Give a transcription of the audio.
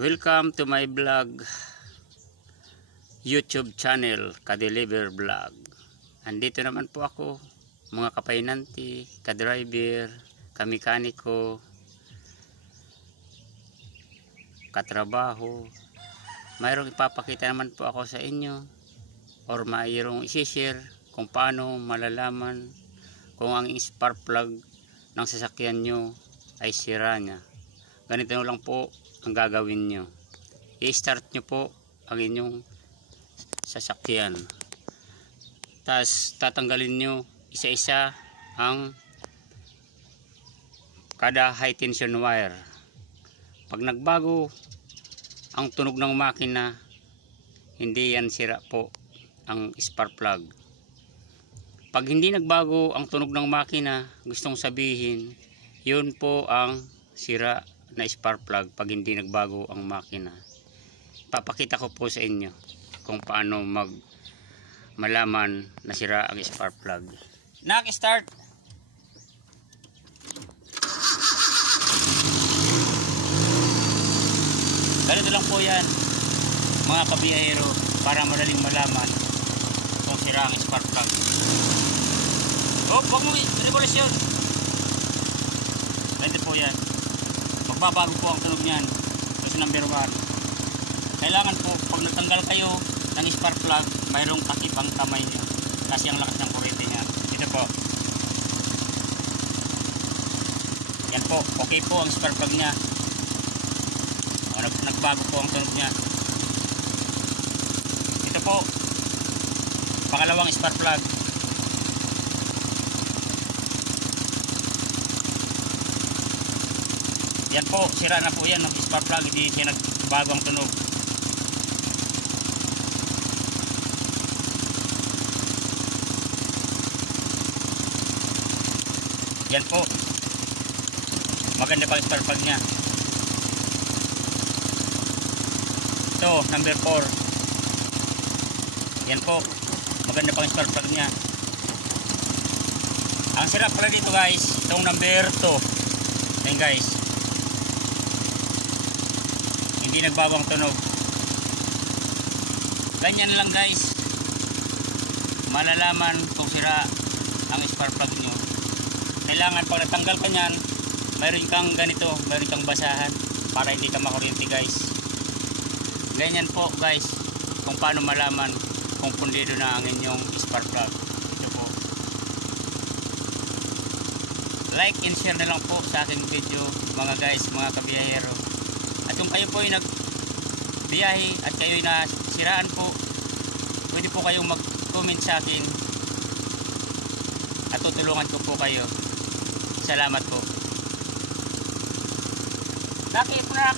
Welcome to my vlog YouTube channel, Kadeliver Vlog. Andito naman po ako, mga kapainanti, kadriver, kamekaniko, katrabaho. Mayroong ipapakita naman po ako sa inyo or mayroong isi-share kung paano malalaman kung ang spark plug ng sasakyan nyo ay sira niya. Ganito lang po ang gagawin nyo. I-start nyo po ang inyong sasakyan. Tapos tatanggalin nyo isa-isa ang kada high tension wire. Pag nagbago ang tunog ng makina, hindi yan sira po ang spark plug. Pag hindi nagbago ang tunog ng makina, gustong sabihin yun po ang sira na spark plug pag hindi nagbago ang makina. Papakita ko po sa inyo kung paano malaman na sira ang spark plug. Start. Ganito lang po yan mga kabiyahero, para madaling malaman kung sira ang spark plug. Oh, huwag mo revolusyon. Ganito po yan. Magbabago po ang tunog niyan. Kasi number 1, kailangan po pag natanggal kayo ng spark plug, mayroong takip ang kamay niya kasi ang lakas ng kuryente niya. Ito po. Yan po, okay po ang spark plug niya. Nagbago po ang tunog niya. Ito po, pangalawang spark plug. Yan po, sira na po yan ng spark plug, hindi siya nagbago ang tunog. Yan po, maganda pa ang spark plug niya. Ito, number 4. Yan po, maganda pa ang spark plug niya. Ang sira pala dito guys, itong number 2. Ayan guys, hindi nagbago ang tunog. Ganyan lang guys, malalaman kung sira ang spark plug nyo. Kailangan pag natanggal ka nyan, mayroon kang ganito, mayroon kang basahan para hindi ka makuryente guys. Ganyan po guys kung paano malaman kung pundido na ang inyong spark plug. Ito po. Like and share na lang po sa aking video mga guys, mga kabiyahero. At kung kayo po ay nagbiyahe at kayo ay nasiraan po, pwede po kayong mag-comment sa akin at tutulungan ko po kayo. Salamat po. Nakit na.